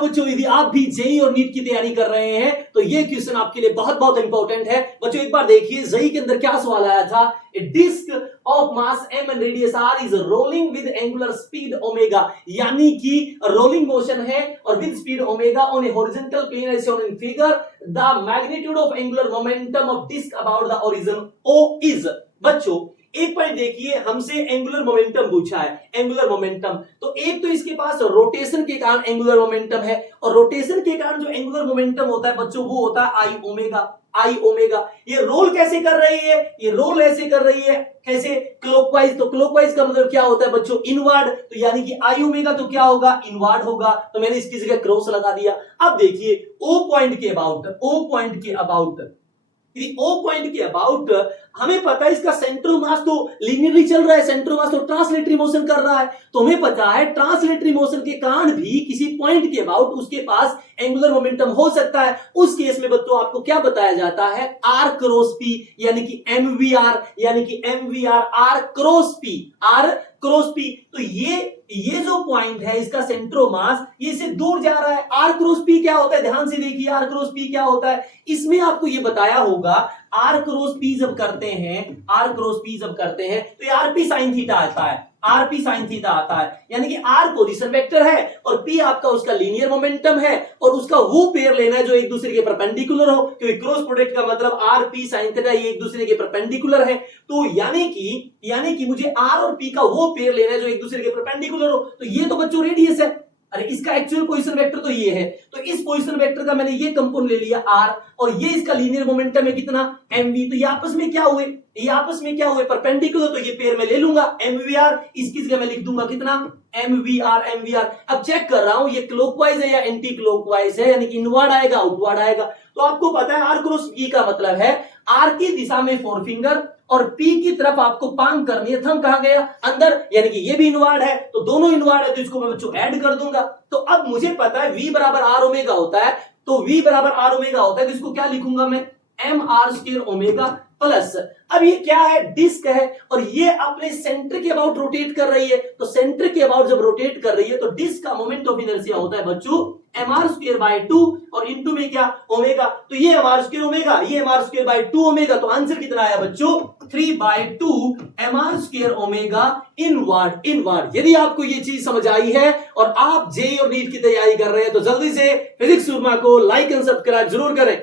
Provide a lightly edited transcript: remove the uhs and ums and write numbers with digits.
बच्चों, यदि आप भी जेई और नीट की तैयारी कर रहे हैं तो ये क्वेश्चन आपके लिए बहुत बहुत इंपॉर्टेंट है। बच्चों एक बार देखिए जेई के अंदर क्या सवाल आया था। A disc of mass m and radius r is rolling with angular speed omega, यानी कि रोलिंग मोशन है और with speed omega on a horizontal plane as shown in figure. The magnitude of angular momentum of disc about the origin o is. बच्चों एक point देखिए, हमसे angular momentum पूछा है। एंगुलर मोमेंटम तो एक तो इसके पास रोटेशन के कारण एंगुलर मोमेंटम है, और रोटेशन के कारण जो एंगुलर मोमेंटम होता है बच्चों वो होता है आई ओमेगा। ये रोल कैसे कर रही है? ये रोल ऐसे कर रही है, कैसे? क्लॉकवाइज। तो क्लॉकवाइज का मतलब क्या होता है बच्चों? इनवर्ड। तो यानी कि आई ओमेगा तो क्या होगा? इनवर्ड होगा। तो मैंने इसकी जगह क्रॉस लगा दिया। अब देखिए ओ पॉइंट के अबाउट हमें पता है इसका सेंटर मास तो लीनियरली चल रहा है, सेंटर मास तो ट्रांसलेटरी मोशन कर रहा है। तो हमें पता है ट्रांसलेटरी मोशन के कारण भी किसी पॉइंट के अबाउट उसके पास एंगुलर मोमेंटम हो सकता है। उस केस में बच्चों आपको क्या बताया जाता है? आर क्रॉस पी, यानी कि एमवीआर आर क्रॉस पी। तो ये जो पॉइंट है इसका सेंट्रोमास ये से दूर जा रहा है। आर क्रॉस पी क्या होता है? ध्यान से देखिए आर क्रॉस पी क्या होता है। इसमें आपको ये बताया होगा आर क्रॉस पी जब करते हैं तो ये आरपी साइन थीटा आता है, यानी कि आर पोजीशन वेक्टर है और पी आपका उसका लीनियर मोमेंटम है, और उसका वो पेयर लेना है जो एक दूसरे के परपेंडिकुलर हो, क्योंकि क्रॉस प्रोडक्ट का मतलब आर पी साइन थीटा ये एक दूसरे के परपेंडिकुलर है। तो यानी कि मुझे आर और पी का वो पेयर लेना है जो एक दूसरे के परपेंडिकुलर हो। तो ये तो बच्चों रेडियस है, अरे इसका एक्चुअल पोजीशन वेक्टर तो ये है। तो इस पोजीशन वेक्टर का मैंने ये कंपोनेंट ले लिया आर, और ये इसका लीनियर मोमेंटम है कितना? एमवी। तो ये आपस में क्या हुए? परपेंडिकुलर। तो ये पेयर में ले लूंगा एमवीआर, इसकी जगह मैं लिख दूंगा कितना? एमवीआर। अब चेक कर रहा हूं ये क्लॉकवाइज है या एंटी क्लॉकवाइज है, यानी कि इनवर्ड आएगा आउटवर्ड आएगा। तो आपको पता है आर क्रॉस पी का मतलब है आर की दिशा में फोर फिंगर और पी की तरफ आपको पाम करनी है। थंब कहां गया? अंदर, यानी कि ये भी इनवर्ड है, तो दोनों इनवर्ड है, तो इसको मैं बच्चों ऐड कर दूंगा। तो अब मुझे पता है V बराबर आर ओमेगा होता है, तो इसको क्या लिखूंगा मैं? M R square omega plus. अब ये क्या है? डिस्क है और ये अपने सेंटर के अबाउट रोटेट कर रही है। तो सेंटर के अबाउट जब रोटेट कर रही है तो डिस्क का मोमेंट ऑफ इनर्शिया होता है बच्चों एम आर स्क्वायर बाय 2 और इनटू में क्या? ओमेगा। तो ये एम आर स्क्वायर ओमेगा, ये M R square by 2 omega. तो आंसर कितना आया बच्चों? 3/2 M R square omega inward. यदि आपको ये चीज समझ आई है और आप जेईई और नीट की तैयारी कर रहे हैं तो जल्दी से फिजिक्स सुरमा को लाइक एंड सब्सक्राइब जरूर करें।